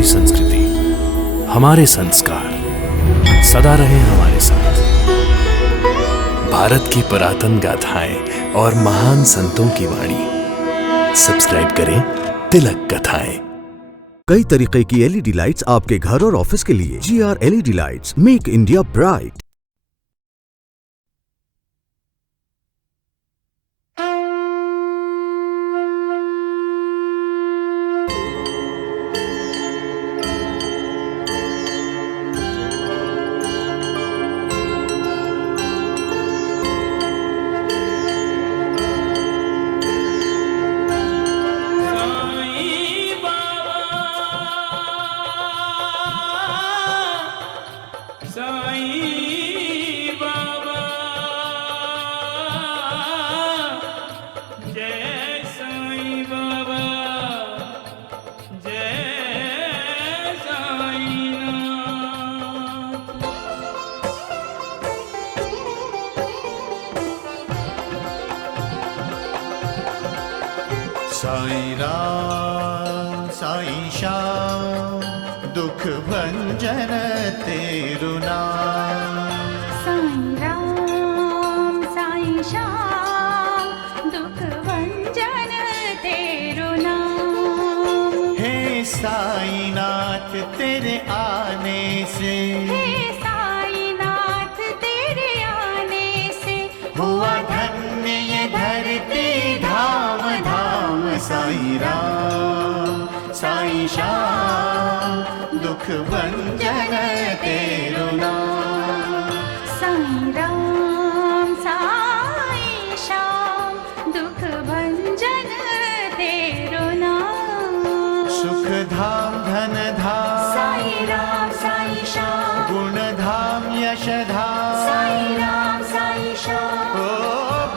हमारी संस्कृति, हमारे संस्कार सदा रहे हमारे साथ। भारत की पुरातन गाथाएं और महान संतों की वाणी। सब्सक्राइब करें तिलक कथाएं। कई तरीके की एलईडी लाइट्स आपके घर और ऑफिस के लिए। GR LED lights, make India bright. Sai Ram Sai Shyam दुख भंजन तेरु नाम। साईं राम साईं श्याम दुख भंजन तेरु नाम। हे साईं नाथ तेरे आने से, हे साईं नाथ तेरे आने से हुआ धन्य ये धरती धाम धाम। साईं राम साईं श्याम दुख भंजन तेरु नाम। साईं राम साईं श्याम दुख भंजन तेरु नाम। सुख धाम धन धाम साईं राम साईं श्याम गुण धाम यश धाम। साईं राम साईं श्याम ओ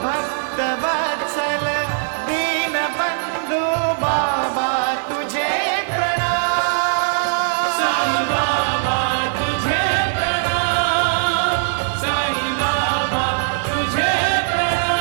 भक्त वत्सल दीन बंधु बाबा तुझे प्रणाम। साईं बाबा तुझे प्रणाम। साईं बाबा तुझे प्रणाम।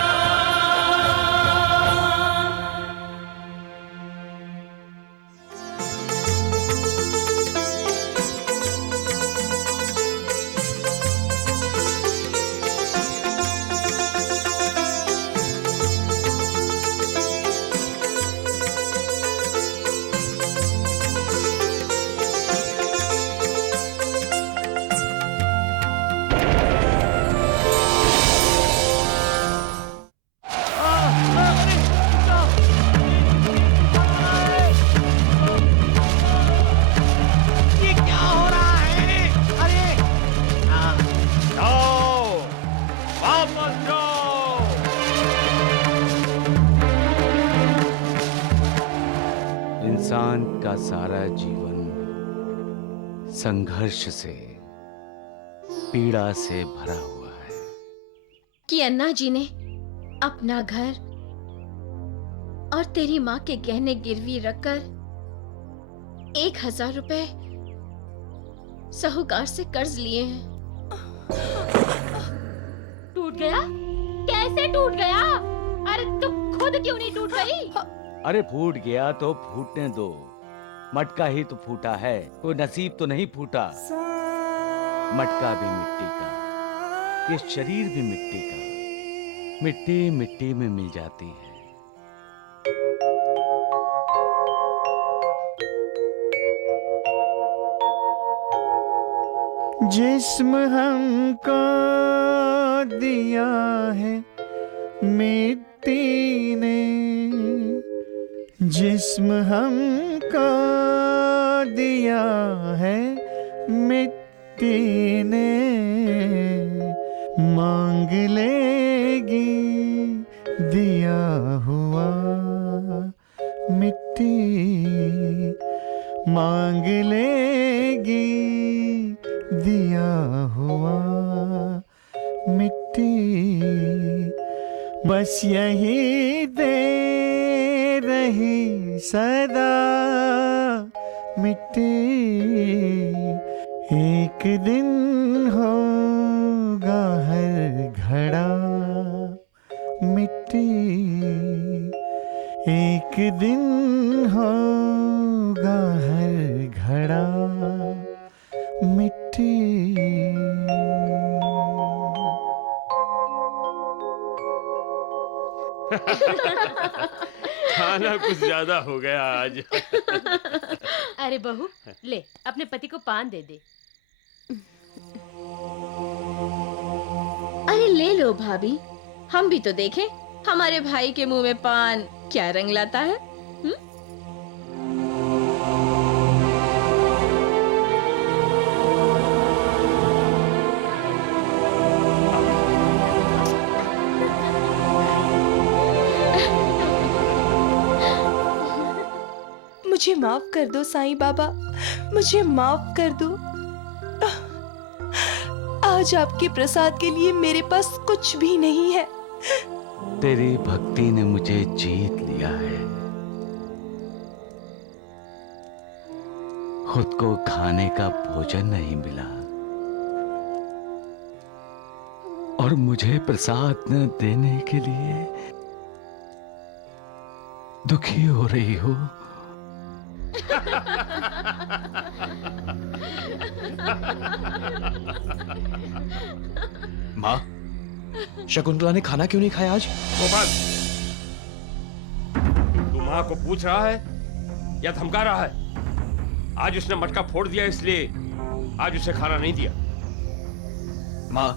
ये क्या हो रहा है? अरे जाओ, वापस जाओ। इंसान का सारा जीवन संघर्ष से, पीड़ा से भरा हुआ है। कि अन्ना जी ने अपना घर और तेरी माँ के गहने गिरवी रखकर 1000 रुपए साहूकार से कर्ज लिए हैं। टूट गया? कैसे टूट गया? अरे तू खुद क्यों नहीं टूट गई? अरे फूट गया तो फूटने दो, मटका ही तो फूटा है, कोई नसीब तो नहीं फूटा। मटका भी मिट्टी का, ये शरीर भी मिट्टी का, मिट्टी मिट्टी में मिल जाती है। जिस्म हमको दिया है मिट्टी ने, जिस्म हमको दिया है मिट्टी ने। मांग लेगी दिया हुआ मिट्टी, मांग लेगी दिया हुआ मिट्टी। बस यही दे रही सदा मिट्टी। एक दिन होगा हर घड़ा मिट्टी, एक दिन होगा हर घड़ा खाना कुछ ज्यादा हो गया आज। अरे बहू, ले अपने पति को पान दे दे। अरे ले लो भाभी, हम भी तो देखें हमारे भाई के मुंह में पान क्या रंग लाता है। मुझे माफ कर दो साईं बाबा, मुझे माफ कर दो। आज आपके प्रसाद के लिए मेरे पास कुछ भी नहीं है। तेरी भक्ति ने मुझे जीत लिया है। खुद को खाने का भोजन नहीं मिला और मुझे प्रसाद न देने के लिए दुखी हो रही हो। माँ, शकुंतला ने खाना क्यों नहीं खाया आज? गोपाल, तू माँ को पूछ रहा है या धमका रहा है? आज उसने मटका फोड़ दिया इसलिए आज उसे खाना नहीं दिया। माँ,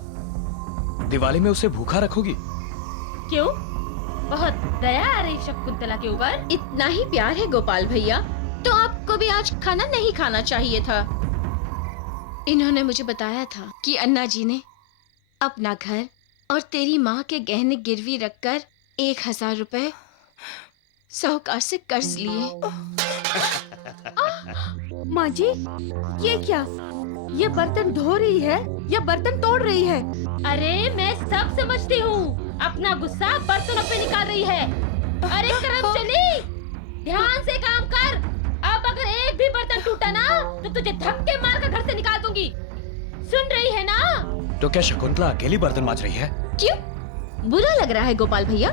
दिवाली में उसे भूखा रखोगी? क्यों? बहुत दया आ रही शकुंतला के ऊपर? इतना ही प्यार है गोपाल भैया तो आपको भी आज खाना नहीं खाना चाहिए था। इन्होंने मुझे बताया था कि अन्ना जी ने अपना घर और तेरी माँ के गहने गिरवी रखकर 1000 रुपए साहूकार से कर्ज लिए। माँ जी, ये क्या? ये बर्तन धो रही है या बर्तन तोड़ रही है? अरे मैं सब समझती हूँ। अपना गुस्सा बर्तनों पे निकाल रही है। अरे करमचली, ध्यान से काम कर। अब अगर एक भी बर्तन टूटा ना तो तुझे धक्के मार कर घर से निकाल दूंगी। सुन रही है ना? तो क्या शकुंतला अकेली बर्तन मांज रही है? क्यों? बुरा लग रहा है गोपाल भैया?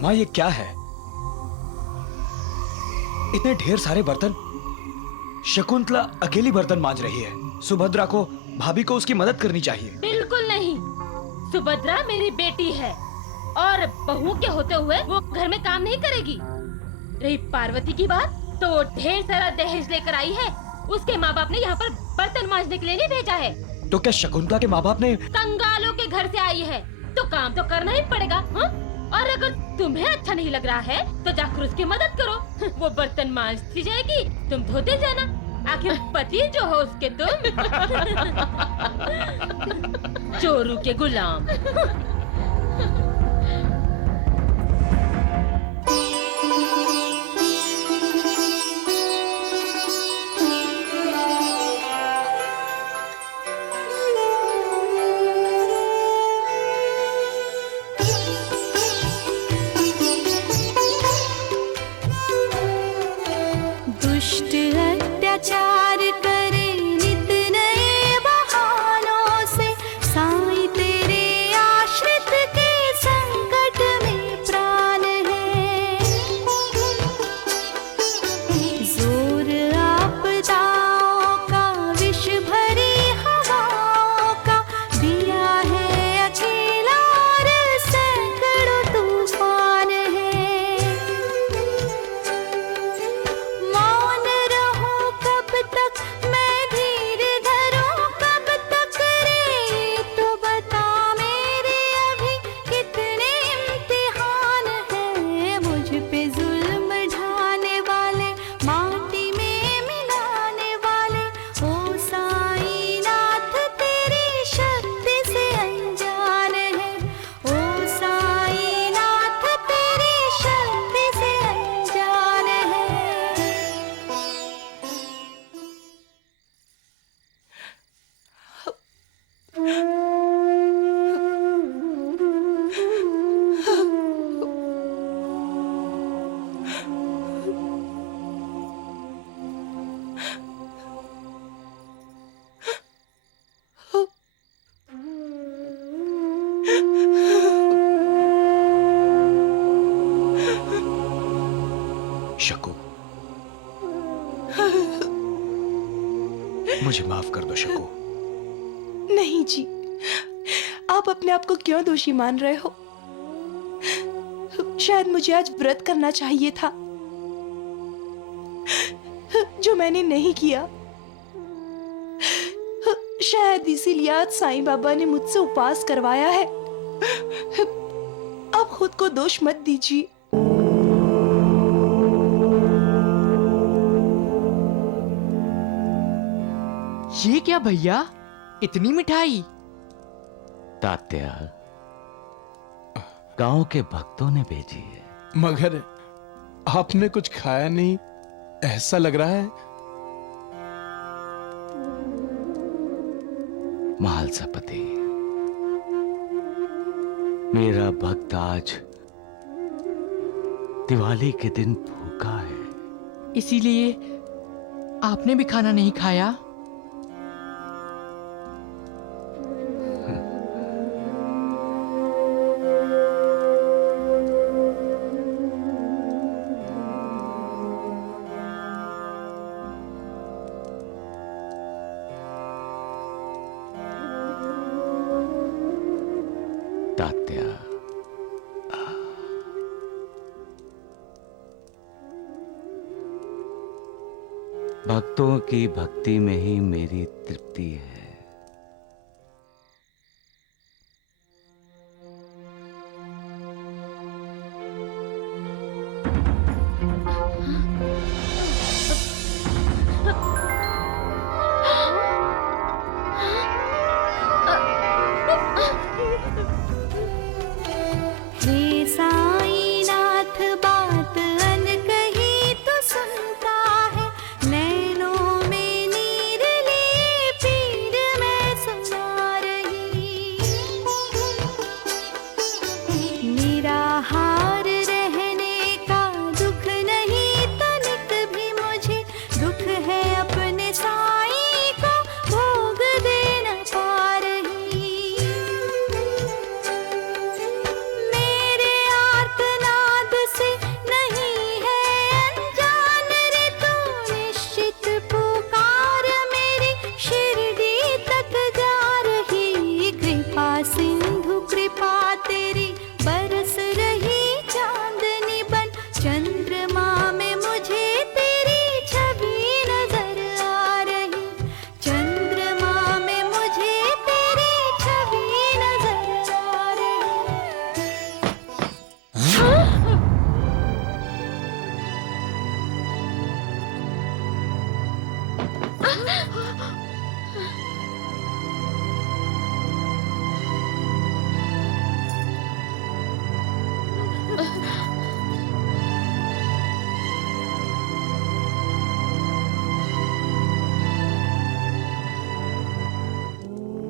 माँ, ये क्या है? इतने ढेर सारे बर्तन। शकुंतला अकेली बर्तन मांज रही है। सुभद्रा को, भाभी को उसकी मदद करनी चाहिए। बिल्कुल नहीं। सुभद्रा मेरी बेटी है और बहू के होते हुए वो घर में काम नहीं करेगी। रही पार्वती की बात, तो वो ढेर सारा दहेज लेकर आई है। उसके माँ बाप ने यहाँ पर बर्तन मांजने के लिए नहीं भेजा है। तो क्या शकुंतला के माँ बाप ने? कंगालों के घर से आई है तो काम तो करना ही पड़ेगा। हाँ? और अगर तुम्हें अच्छा नहीं लग रहा है तो जाकर उसकी मदद करो। वो बर्तन मांजती जाएगी, तुम धोते जाना। आखिर पति जो हो उसके तुम चोरू के गुलाम। दुष्ट अत्याचार करे नित नए बहानों से, साईं तेरे आश्रित के संकट में प्राण है। जोर आपदाओं का, विष भरी हवाओं का, दिया है अकेला और सैकड़ों तूफान है। मौन रहूं कब तक, मैं धीर धरूं कब तक रे? तो बता मेरे अभी कितने इम्तिहान हैं। मुझ पे जुल्म ढाने वाले, माटी में मिलाने वाले, ओ साईं नाथ तेरी शक्ति से अनजान है। ओ साईं नाथ तेरी शक्ति से अनजान है। शकु, मुझे माफ कर दो शकु। नहीं जी, आप अपने आप को क्यों दोषी मान रहे हो? शायद मुझे आज व्रत करना चाहिए था, जो मैंने नहीं किया। शायद इसीलिए आज साईं बाबा ने मुझसे उपवास करवाया है। आप खुद को दोष मत दीजिए। ये क्या भैया, इतनी मिठाई? तात्या, गांव के भक्तों ने भेजी है। मगर आपने कुछ खाया नहीं, ऐसा लग रहा है। महालसापति, मेरा भक्त आज दिवाली के दिन भूखा है। इसीलिए आपने भी खाना नहीं खाया? तात्या, भक्तों की भक्ति में ही मेरी तृप्ति है। हे साईनाथ बात अनकही तो सुनता है, नैनों में नीर लिए पीर मैं सुना रही। निराहार रहने का दुख नहीं तनिक भी मुझे, दुख है अपने साईं को भोग देना पा रही। मेरे आर्तनाद से नहीं है अनजान रे तू, निश्चित पुकार मेरी शिरडी तक जा रही। कृपा सिंधु कृपा तेरी बरस रही चांदनी बन, चंद्रमा में मुझे तेरी छवि नजर आ रही। चंद्रमा में मुझे तेरी छवि नजर आ रही।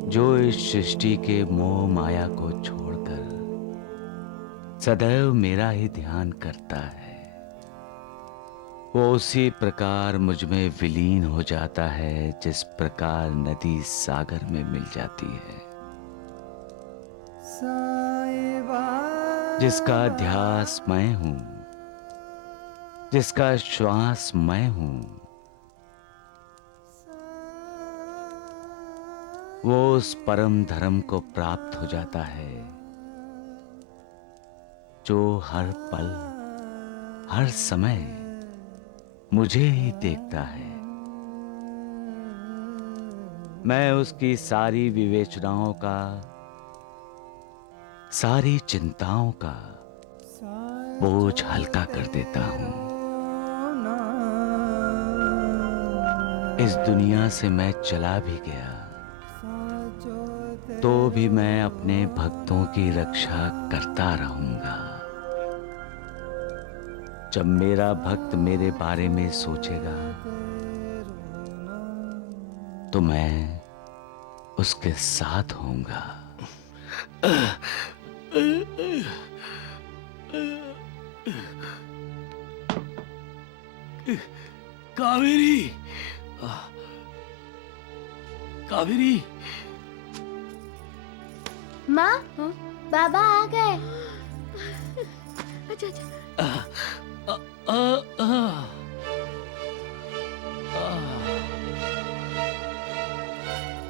जो इस सृष्टि के मोह माया को छोड़कर सदैव मेरा ही ध्यान करता है, वो उसी प्रकार मुझ में विलीन हो जाता है जिस प्रकार नदी सागर में मिल जाती है। जिसका ध्यास मैं हूं, जिसका श्वास मैं हूं, वो उस परम धर्म को प्राप्त हो जाता है जो हर पल हर समय मुझे ही देखता है। मैं उसकी सारी विवेचनाओं का, सारी चिंताओं का बोझ हल्का कर देता हूं। इस दुनिया से मैं चला भी गया तो भी मैं अपने भक्तों की रक्षा करता रहूंगा। जब मेरा भक्त मेरे बारे में सोचेगा तो मैं उसके साथ होऊंगा। कावेरी, कावेरी। माँ, बाबा आ गए। अच्छा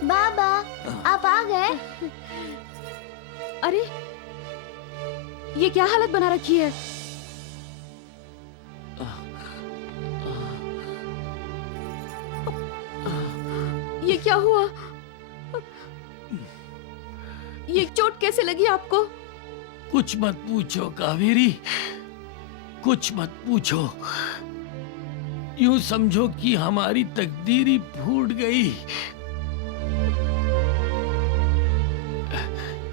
बाबा आप आ गए? अरे ये क्या हालत बना रखी है? ये क्या हुआ? ये चोट कैसे लगी आपको? कुछ मत पूछो कावेरी, कुछ मत पूछो। यूं समझो कि हमारी तकदीर ही फूट गई।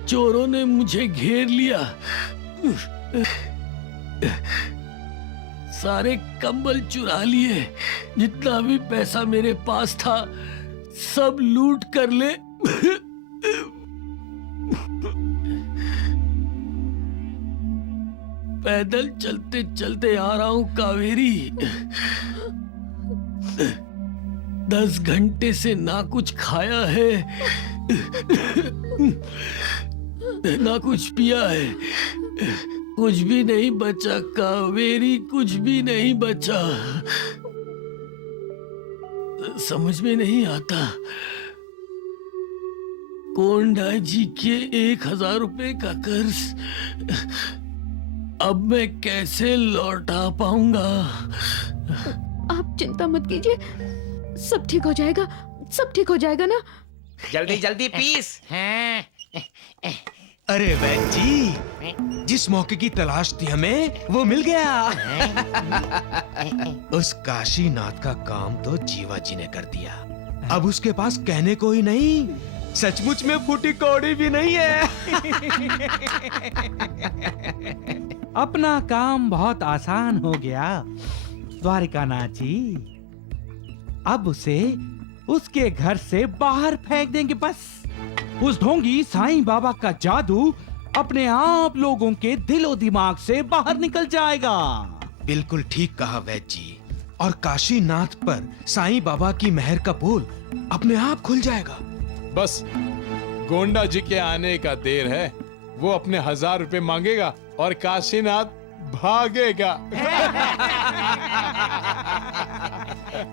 चोरों ने मुझे घेर लिया। सारे कंबल चुरा लिए, जितना भी पैसा मेरे पास था सब लूट कर ले। पैदल चलते चलते आ रहा हूं कावेरी। 10 घंटे से ना कुछ खाया है ना कुछ पिया है। कुछ भी नहीं बचा कावेरी, कुछ भी नहीं बचा। समझ में नहीं आता कोंडा जी के 1000 रुपए का कर्ज अब मैं कैसे लौटा पाऊंगा? आप चिंता मत कीजिए, सब ठीक हो जाएगा, सब ठीक हो जाएगा ना। जल्दी जल्दी पीस। अरे वैद जी, जिस मौके की तलाश थी हमें वो मिल गया। उस काशीनाथ का काम तो जीवा जी ने कर दिया। अब उसके पास कहने को ही नहीं, सचमुच में फूटी कौड़ी भी नहीं है। अपना काम बहुत आसान हो गया द्वारिकानाथ जी। अब उसे उसके घर से बाहर फेंक देंगे बस। उस ढोंगी साईं बाबा का जादू अपने आप लोगों के दिलो दिमाग से बाहर निकल जाएगा। बिल्कुल ठीक कहा वैद जी। और काशीनाथ पर साईं बाबा की मेहर का पोल अपने आप खुल जाएगा। बस गोंडा जी के आने का देर है। वो अपने 1000 रुपए मांगेगा और काशीनाथ भागेगा।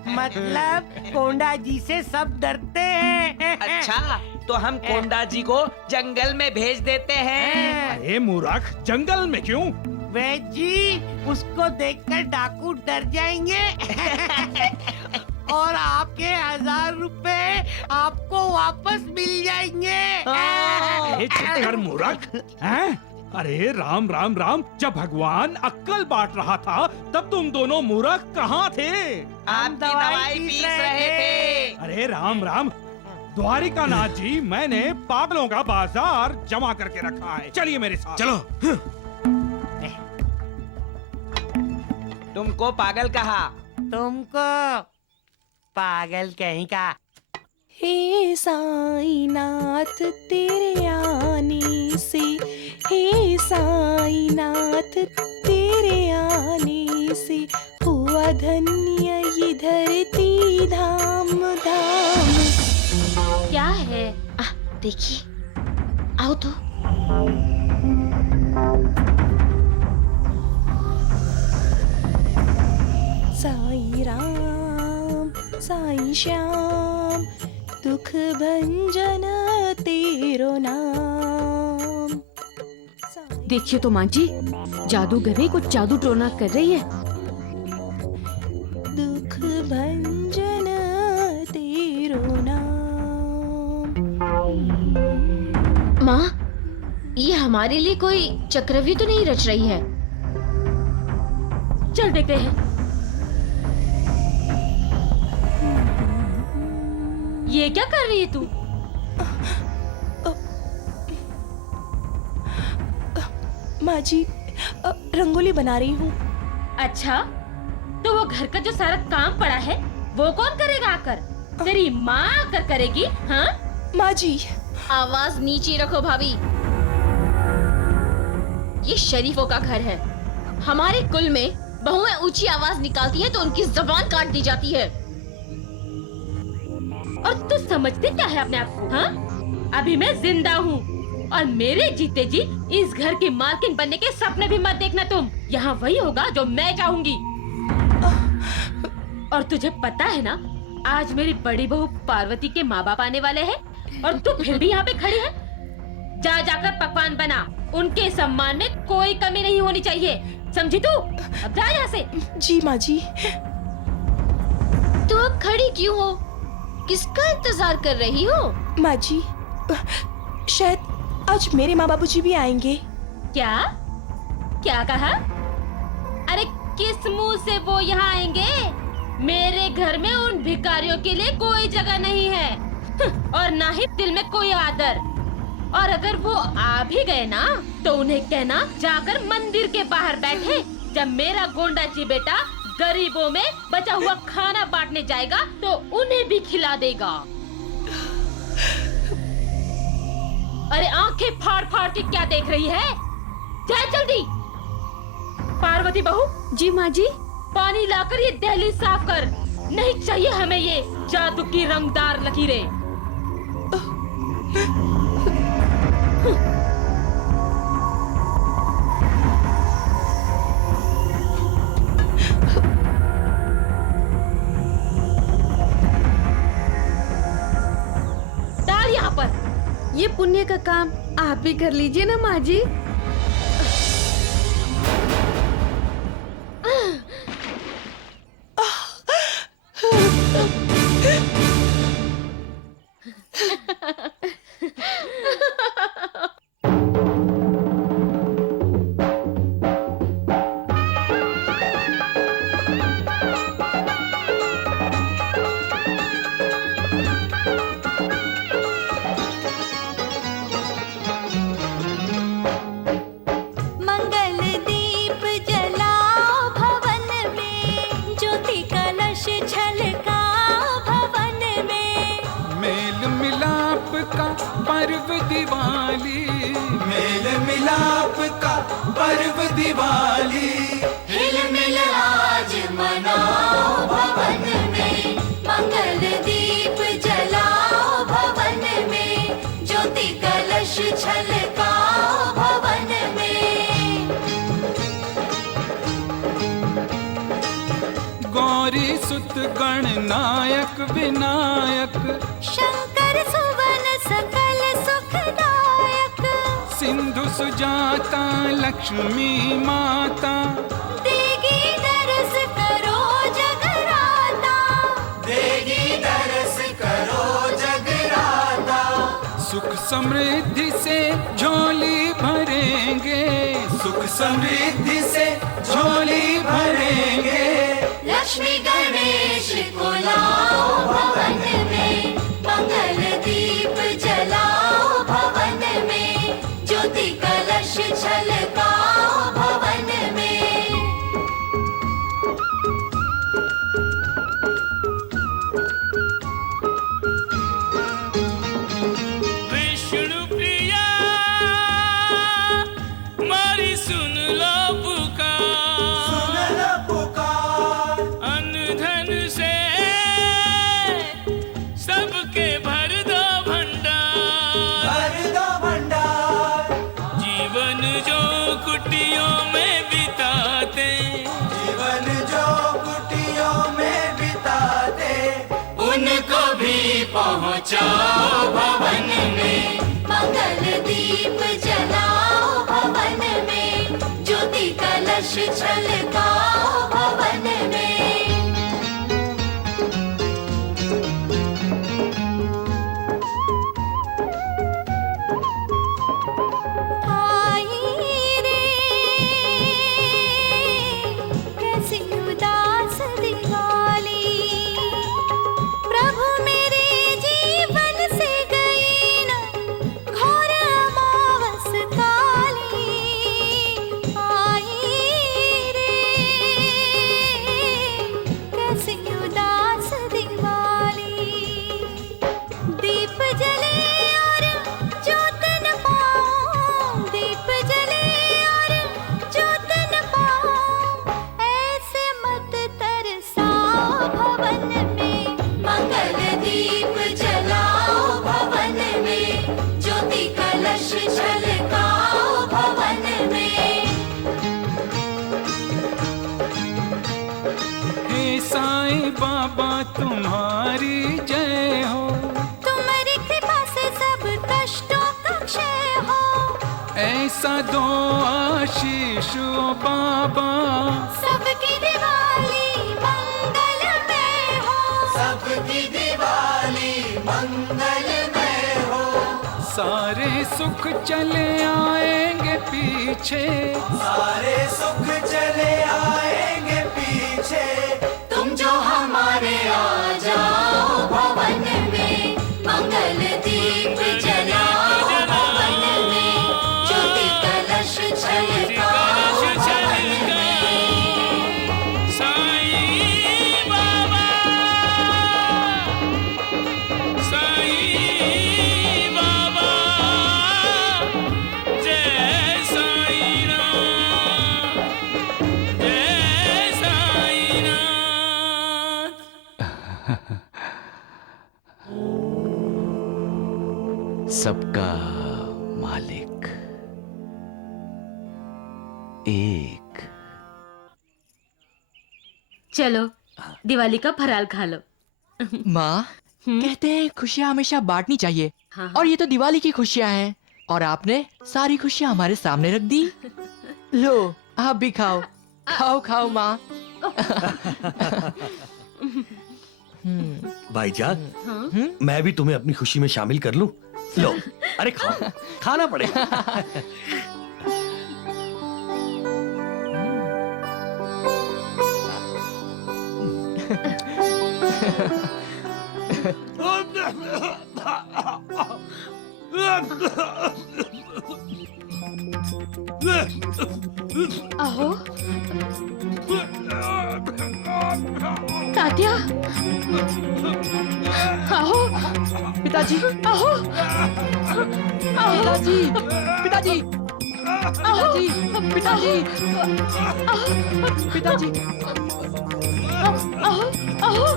मतलब कोंडा जी से सब डरते हैं। अच्छा, तो हम कोंडा जी को जंगल में भेज देते हैं। अरे मूर्ख, जंगल में क्यों? वैद जी, उसको देखकर डाकू डर जाएंगे। और आपके 1000 रुपए आपको वापस मिल जाएंगे। अरे चुप कर मूर्ख, हैं? अरे राम राम राम, जब भगवान अक्कल बांट रहा था तब तुम दोनों मूर्ख कहाँ थे? आप दवाई पीस रहे थे। अरे राम राम, द्वारिकानाथ जी, मैंने पागलों का बाजार जमा करके रखा है। चलिए मेरे साथ। चलो। तुमको पागल कहा? तुमको पागल कहीं का। हे साईनाथ तेरे आने से, हे साईनाथ तेरे आने से हुआ धन्य ये धरती धाम धाम। क्या है? देखिए, आओ तो। साई राम साई श्याम, दुख भंजन तेरो नाम। देखिए तो मां जी, जादूगरनी कुछ जादू टोना कर रही है। दुख भंजन तेरो नाम। माँ, ये हमारे लिए कोई चक्रव्यूह तो नहीं रच रही है? चल देखते हैं। ये क्या कर रही है तू? माँ जी, रंगोली बना रही हूँ। अच्छा, तो वो घर का जो सारा काम पड़ा है वो कौन करेगा आकर? तेरी माँ आकर करेगी? हाँ माँ जी। आवाज नीचे रखो भाभी। ये शरीफों का घर है। हमारे कुल में बहुएं ऊंची आवाज निकालती है तो उनकी जबान काट दी जाती है। और तू समझते क्या है अपने आप को? हाँ, अभी मैं जिंदा हूँ और मेरे जीते जी इस घर की मालकिन बनने के सपने भी मत देखना तुम। यहाँ वही होगा जो मैं चाहूंगी। और तुझे पता है ना, आज मेरी बड़ी बहू पार्वती के माँ बाप आने वाले हैं और तू फिर भी यहाँ पे खड़ी है। जा जाकर पकवान बना, उनके सम्मान में कोई कमी नहीं होनी चाहिए, समझी तू? अब जा यहाँ से। जी माँ जी। तो अब खड़ी क्यों हो? किसका इंतजार कर रही हो? माँ जी, शायद आज मेरे माँ बाबूजी भी आएंगे। क्या क्या कहा? अरे किस मुंह से वो यहाँ आएंगे? मेरे घर में उन भिखारियों के लिए कोई जगह नहीं है और ना ही दिल में कोई आदर। और अगर वो आ भी गए ना तो उन्हें कहना जाकर मंदिर के बाहर बैठे। जब मेरा गोंडा जी बेटा गरीबों में बचा हुआ खाना बांटने जाएगा तो उन्हें भी खिला देगा। अरे आंखें फाड़ फाड़ के क्या देख रही है? जा जल्दी। पार्वती बहू। जी माँ जी। पानी लाकर ये दहलीज साफ कर, नहीं चाहिए हमें ये जादू की रंगदार लकीरें। डाल यहाँ पर। ये पुण्य का काम आप भी कर लीजिए ना माँ जी। गणनायक विनायक शंकर सुवन सकल सुखदायक सिंधु सुजाता लक्ष्मी माता देगी दरस करो जगराता देगी दरस करो जगराता सुख समृद्धि से झोली भरेंगे सुख समृद्धि से झोली भरेंगे लक्ष्मी गणेश को लाओ भवन में मंगल दीप जलाओ भवन में ज्योति कलश छलकाओ भवन में। विष्णु प्रिया मारी सुन लो पुकार धन से सबके भर दो भंडार जीवन जो कुटियों में बिताते उनको भी पहुंचाओ भवन में मंगल दीप जलाओ भवन में ज्योति कलश छलकाओ भवन में। हे साईं बाबा तुम्हारे ऐसा दो आशीष ओ बाबा, सबकी दिवाली मंगलमय हो, सबकी दिवाली मंगलमय हो। सारे सुख चले आएंगे पीछे, सारे सुख चले आएंगे पीछे, तुम जो हमारे आ जाओ भवन में, मंगल दीप जलाओ भवन में, ज्योति कलश छलकाओ भवन में। साईं बाबा, साईं बाबा, जय साईं राम, जय साईं राम। सबका मालिक एक। चलो दिवाली का फराल खा लो। माँ, कहते हैं खुशियाँ हमेशा बांटनी चाहिए। हाँ। और ये तो दिवाली की खुशियाँ हैं और आपने सारी खुशियाँ हमारे सामने रख दी। लो आप भी खाओ, खाओ खाओ माँ। भाईजान, मैं भी तुम्हें अपनी खुशी में शामिल कर लूं? लो, अरे खाओ, खाना पड़ेगा। आहो तात्या, आहो पिताजी, आहो पिताजी, पिताजी, पिताजी, पिताजी, पिताजी, आहो आहो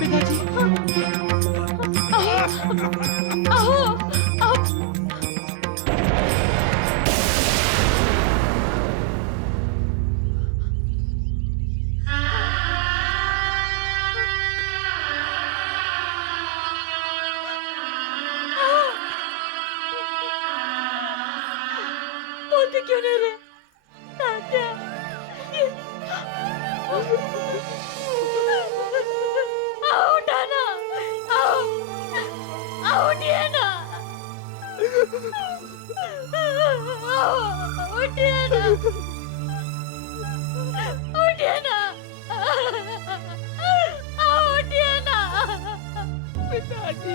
पिताजी, आहो आहो। बोलते क्यों नहीं रहे तात्या? आओ उठाना, आओ आओ उठिए ना, आओ उठिए ना, उठिए ना, आओ उठिए ना पिताजी।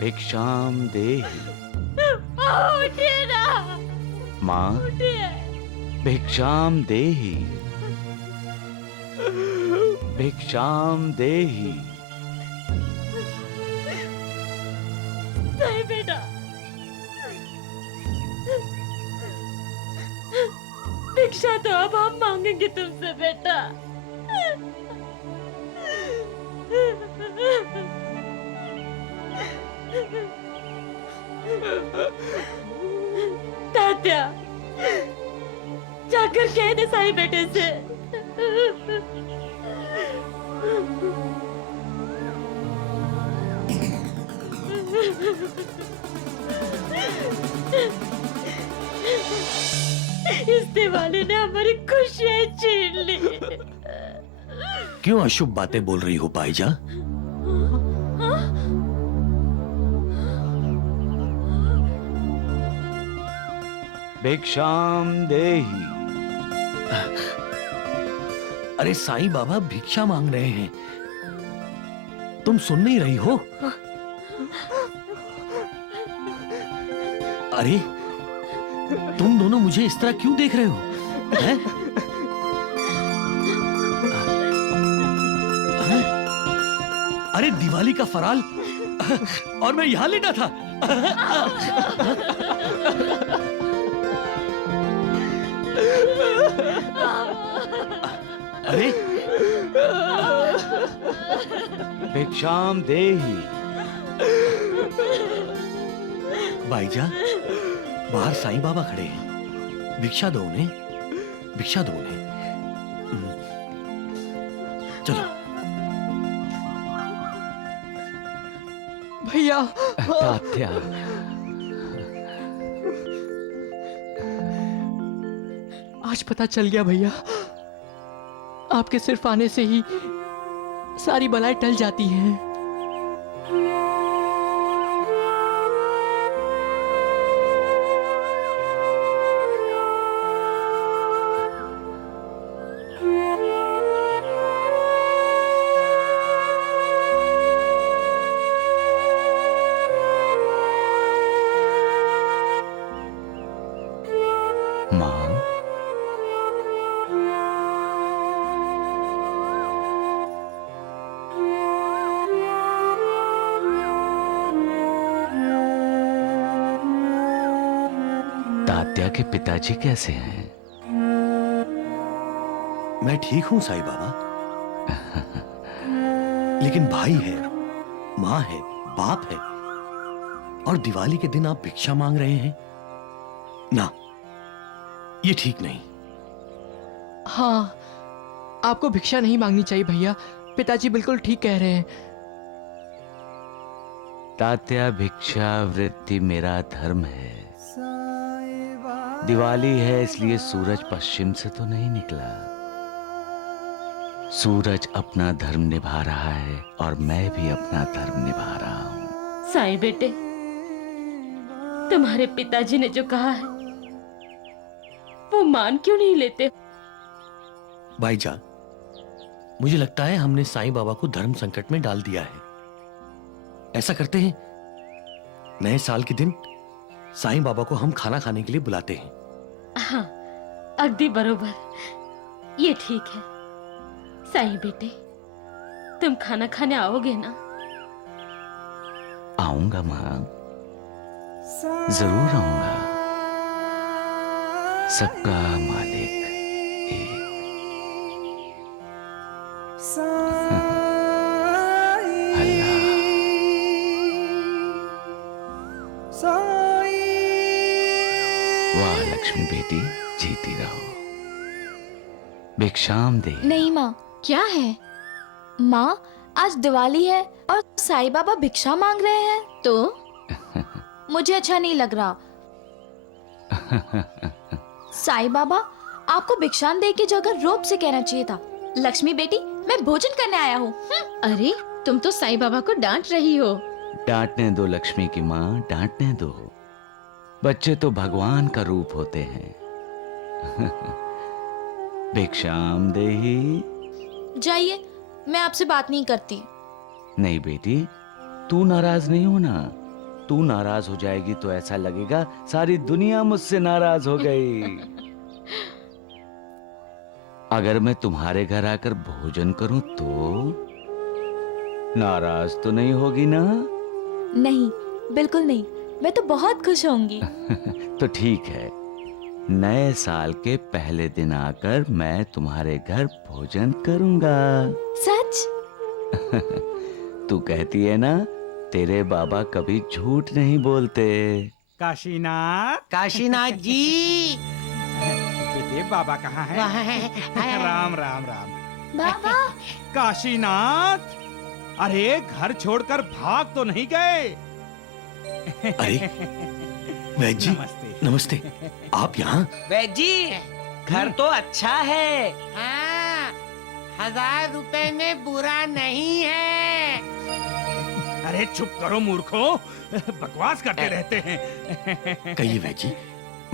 भिक्षाम देहि। आओ उठिए ना, माँ, उठिए। भिक्षाम देहि, भिक्षाम देहि। नहीं बेटा, भिक्षा तो अब हम मांगेंगे तुमसे बेटा। तात्या, जाकर कह दे साईं बेटे से। इस दिवाली ने हमारी खुशियां छीन ली। क्यों अशुभ बातें बोल रही हो पाईजा? भिक्षाम देहि। अरे साईं बाबा भिक्षा मांग रहे हैं, तुम सुन नहीं रही हो? अरे तुम दोनों मुझे इस तरह क्यों देख रहे हो? हैं? अरे दिवाली का फराल और मैं यहां लेटा था। अरे भिक्षाम देहि। भाईजा, बाहर साईं बाबा खड़े हैं, भिक्षा दो उन्हें, भिक्षा दो उन्हें। चलो। भैया। तात्या, आज पता चल गया भैया, आपके सिर्फ आने से ही सारी बलाएं टल जाती हैं। माँ, तात्या के पिताजी कैसे हैं? मैं ठीक हूं साईं बाबा, लेकिन भाई है, माँ है, बाप है, और दिवाली के दिन आप भिक्षा मांग रहे हैं ना, ये ठीक नहीं। हाँ, आपको भिक्षा नहीं मांगनी चाहिए भैया, पिताजी बिल्कुल ठीक कह रहे हैं। तात्या, भिक्षा वृत्ति मेरा धर्म है। दिवाली है इसलिए सूरज पश्चिम से तो नहीं निकला। सूरज अपना धर्म निभा रहा है और मैं भी अपना धर्म निभा रहा हूँ। साईं बेटे, तुम्हारे पिताजी ने जो कहा है वो मान क्यों नहीं लेते? भाईजान, मुझे लगता है हमने साईं बाबा को धर्म संकट में डाल दिया है। ऐसा करते हैं, नए साल के दिन साईं बाबा को हम खाना खाने के लिए बुलाते हैं। हाँ, अगदी बरोबर, ये ठीक है। साईं बेटे, तुम खाना खाने आओगे ना? आऊंगा माँ, जरूर आऊंगा। सबका मालिक एक। वाह लक्ष्मी बेटी, जीती रहो। भिक्षाम दे। नहीं माँ। क्या है? माँ, आज दिवाली है और साईं बाबा भिक्षा मांग रहे हैं, तो मुझे अच्छा नहीं लग रहा। साईं बाबा, आपको भिक्षान दे की जगह रोब से कहना चाहिए था, लक्ष्मी बेटी मैं भोजन करने आया हूँ। अरे तुम तो साईं बाबा को डांट रही हो। डांटने दो लक्ष्मी की माँ, डांटने दो। बच्चे तो भगवान का रूप होते हैं। भिक्षाम देही। जाइए, मैं आपसे बात नहीं करती। नहीं बेटी, तू नाराज नहीं होना। तू नाराज हो जाएगी तो ऐसा लगेगा सारी दुनिया मुझसे नाराज हो गई। अगर मैं तुम्हारे घर आकर भोजन करूं तो नाराज तो नहीं होगी ना? नहीं, बिल्कुल नहीं, मैं तो बहुत खुश होंगी। तो ठीक है, नए साल के पहले दिन आकर मैं तुम्हारे घर भोजन करूंगा। सच? तू कहती है ना, तेरे बाबा कभी झूठ नहीं बोलते। काशीनाथ। काशीनाथ जी। बेटे, बाबा कहाँ है? राम राम राम। बाबा। काशीनाथ, अरे घर छोड़कर भाग तो नहीं गए? अरे वैद्य जी, नमस्ते। नमस्ते। आप यहाँ? वैद्य जी, घर तो अच्छा है। हाँ, 1000 रुपए में बुरा नहीं है। अरे चुप करो मूर्खो, बकवास करते रहते हैं। कहिए वैद्य जी,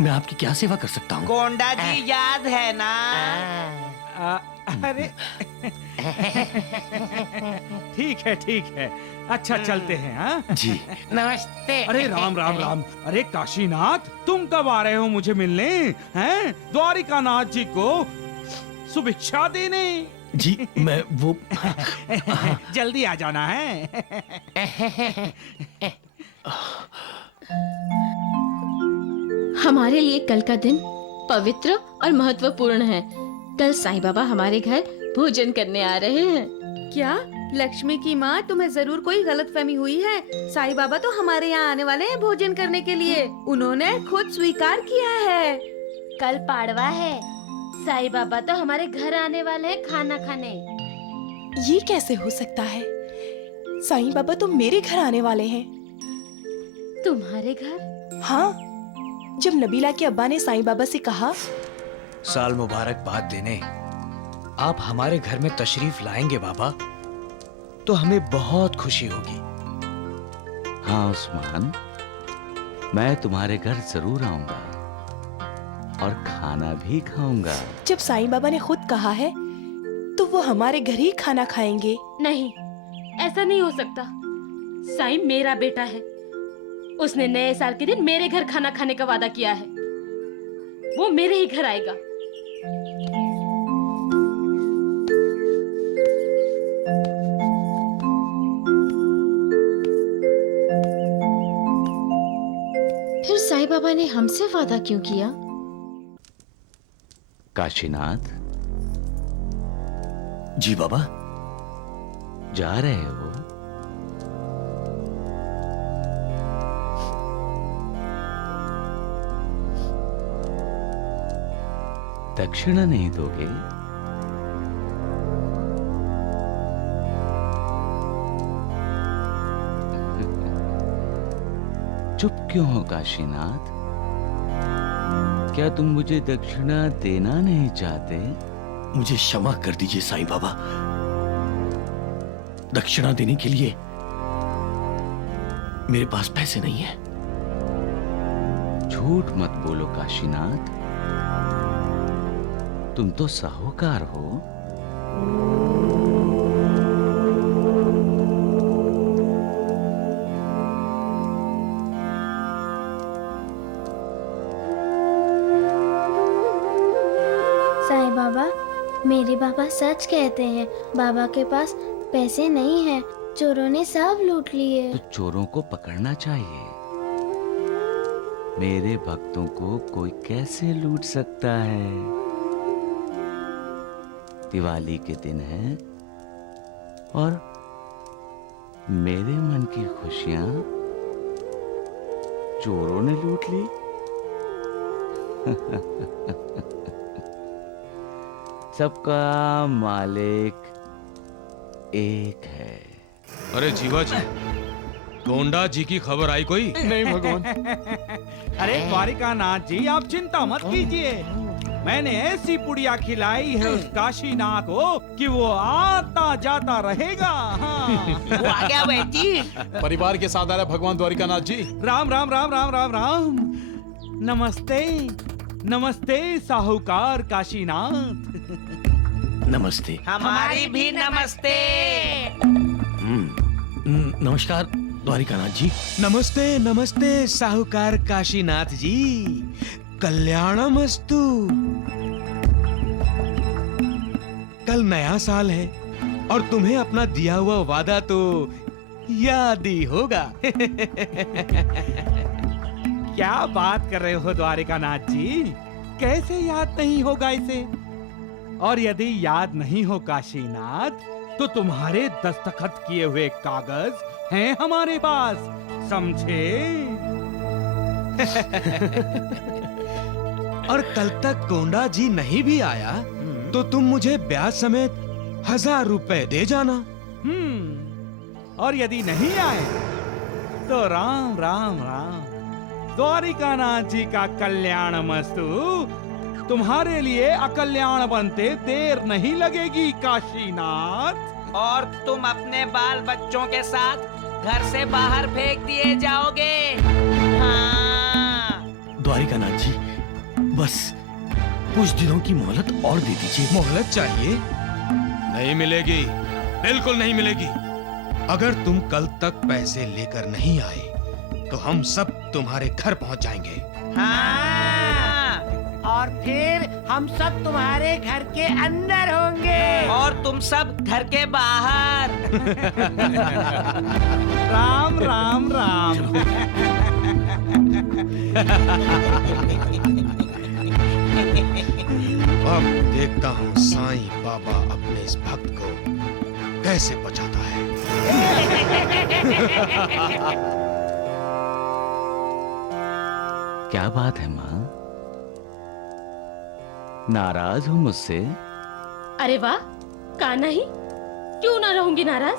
मैं आपकी क्या सेवा कर सकता हूँ? गोंडा जी याद है ना? अरे ठीक है ठीक है, अच्छा चलते हैं। हाँ जी। नमस्ते। अरे राम राम राम। अरे काशीनाथ, तुम कब आ रहे हो मुझे मिलने? हैं, द्वारिका नाथ जी को सुभिक्षा देने? जी मैं वो जल्दी आ जाना है। हमारे लिए कल का दिन पवित्र और महत्वपूर्ण है। कल साईं बाबा हमारे घर भोजन करने आ रहे हैं। क्या लक्ष्मी की माँ, तुम्हें जरूर कोई गलतफहमी हुई है। साईं बाबा तो हमारे यहाँ आने वाले हैं भोजन करने के लिए। उन्होंने खुद स्वीकार किया है। कल पाड़वा है, साईं बाबा तो हमारे घर आने वाले हैं खाना खाने। ये कैसे हो सकता है? साईं बाबा तो मेरे घर आने वाले हैं। तुम्हारे घर? हाँ, जब नबीला के अब्बा ने साईं बाबा से कहा साल मुबारक बाद देने आप हमारे घर में तशरीफ लाएंगे बाबा, तो हमें बहुत खुशी होगी। हाँ उस्मान, मैं तुम्हारे घर जरूर आऊंगा और खाना भी खाऊंगा। जब साईं बाबा ने खुद कहा है तो वो हमारे घर ही खाना खाएंगे। नहीं, ऐसा नहीं हो सकता। साईं मेरा बेटा है, उसने नए साल के दिन मेरे घर खाना खाने का वादा किया है। वो मेरे ही घर आएगा। फिर साईं बाबा ने हमसे वादा क्यों किया? काशीनाथ। जी बाबा। जा रहे हो? दक्षिणा नहीं दोगे? चुप क्यों हो काशीनाथ? क्या तुम मुझे दक्षिणा देना नहीं चाहते? मुझे क्षमा कर दीजिए साईं बाबा, दक्षिणा देने के लिए मेरे पास पैसे नहीं है। झूठ मत बोलो काशीनाथ, तुम तो साहूकार हो। साईं बाबा, मेरे बाबा सच कहते हैं, बाबा के पास पैसे नहीं हैं, चोरों ने सब लूट लिए। तो चोरों को पकड़ना चाहिए। मेरे भक्तों को कोई कैसे लूट सकता है? दिवाली के दिन है और मेरे मन की खुशियां चोरों ने लूट ली। सबका मालिक एक है। अरे जीवा जी, गोंडा जी की खबर आई कोई? नहीं भगवान। अरे द्वारिकानाथ जी, आप चिंता मत कीजिए। मैंने ऐसी पुड़िया खिलाई है उस काशीनाथ को कि वो आता जाता रहेगा। हाँ। वो आ गया बेटी। परिवार के साथ आ रहे भगवान द्वारिकानाथ जी। राम राम राम राम राम राम। नमस्ते नमस्ते साहूकार काशीनाथ। नमस्ते। हमारी भी नमस्ते। नमस्कार द्वारिकानाथ जी। नमस्ते नमस्ते साहूकार काशीनाथ जी, कल्याणमस्तु। कल नया साल है और तुम्हें अपना दिया हुआ वादा तो याद ही होगा। क्या बात कर रहे हो द्वारिकानाथ जी, कैसे याद नहीं होगा इसे? और यदि याद नहीं हो काशीनाथ, तो तुम्हारे दस्तखत किए हुए कागज हैं हमारे पास, समझे? और कल तक गोंडा जी नहीं भी आया तो तुम मुझे ब्याज समेत 1000 रुपए दे जाना। और यदि नहीं आए तो राम राम राम। द्वारिकानाथ जी का कल्याण मस्तु। तुम्हारे लिए अकल्याण बनते देर नहीं लगेगी काशीनाथ। और तुम अपने बाल बच्चों के साथ घर से बाहर फेंक दिए जाओगे। हाँ। द्वारिकानाथ जी, बस कुछ दिनों की मोहलत और दे दीजिए। मोहलत चाहिए? नहीं मिलेगी, बिल्कुल नहीं मिलेगी। अगर तुम कल तक पैसे लेकर नहीं आए तो हम सब तुम्हारे घर पहुंच जाएंगे। हाँ। और फिर हम सब तुम्हारे घर के अंदर होंगे और तुम सब घर के बाहर। राम राम राम। अब देखता हूँ साईं बाबा अपने इस भक्त को कैसे बचाता है। क्या बात है माँ, नाराज हो मुझसे? अरे वाह, का नहीं, क्यों ना रहूंगी नाराज।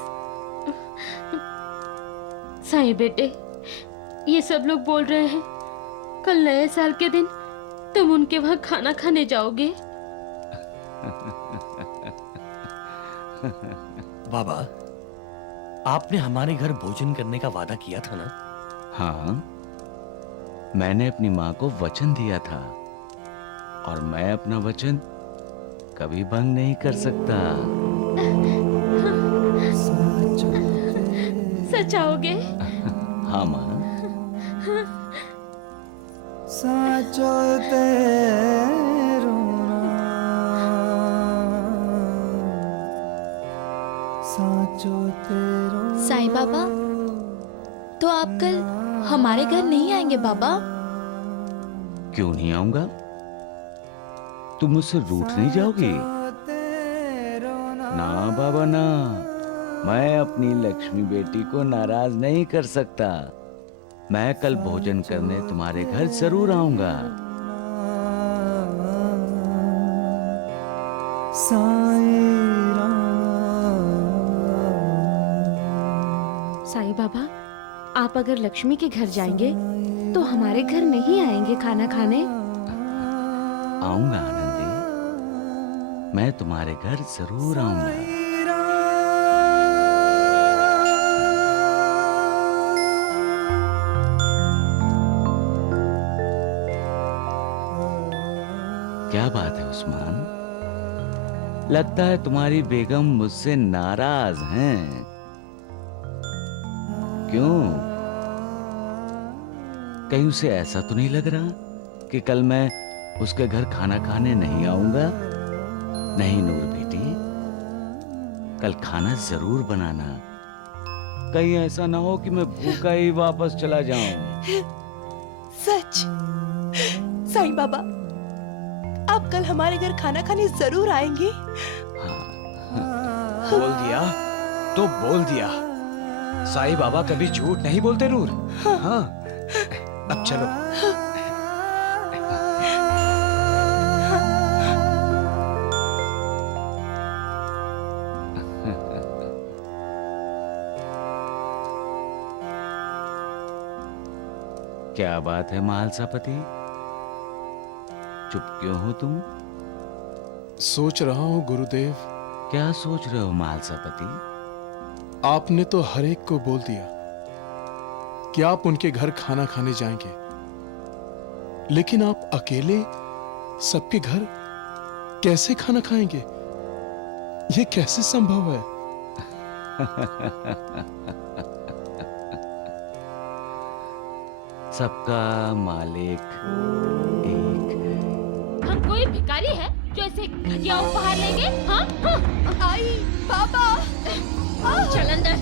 साईं बेटे, ये सब लोग बोल रहे हैं कल नए साल के दिन तुम उनके वहाँ खाना खाने जाओगे? बाबा, आपने हमारे घर भोजन करने का वादा किया था ना? हाँ, मैंने अपनी माँ को वचन दिया था और मैं अपना वचन कभी भंग नहीं कर सकता। सच आओगे? हाँ माँ। साचो तेरो साईं बाबा, तो आप कल हमारे घर नहीं आएंगे बाबा? क्यों नहीं आऊंगा? तुम मुझसे रूठ नहीं जाओगी? ना बाबा ना, मैं अपनी लक्ष्मी बेटी को नाराज नहीं कर सकता। मैं कल भोजन करने तुम्हारे घर जरूर आऊंगा। साईं बाबा, आप अगर लक्ष्मी के घर जाएंगे तो हमारे घर नहीं आएंगे खाना खाने? आऊंगा आनंदी, मैं तुम्हारे घर जरूर आऊंगा। क्या बात है उस्मान? लगता है तुम्हारी बेगम मुझसे नाराज हैं। क्यों? कहीं उसे ऐसा तो नहीं लग रहा कि कल मैं उसके घर खाना खाने नहीं आऊंगा? नहीं नूर बेटी, कल खाना जरूर बनाना। कहीं ऐसा ना हो कि मैं भूखा ही वापस चला जाऊं। सच? साईं बाबा, आप कल हमारे घर खाना खाने जरूर आएंगे? बोल दिया तो बोल दिया। साईं बाबा कभी झूठ नहीं बोलते नूर। हाँ, अब चलो। क्या बात है महालसापति, चुप क्यों हो तुम? सोच रहा हूँ गुरुदेव। क्या सोच रहे हो महालसापति? आपने तो हर एक को बोल दिया कि आप उनके घर खाना खाने जाएंगे, लेकिन आप अकेले सबके घर कैसे खाना खाएंगे? ये कैसे संभव है? सबका मालिक एक। हम कोई भिखारी है जो ऐसे घटिया उपहार लेंगे? हाँ? आई बाबा, चल अंदर।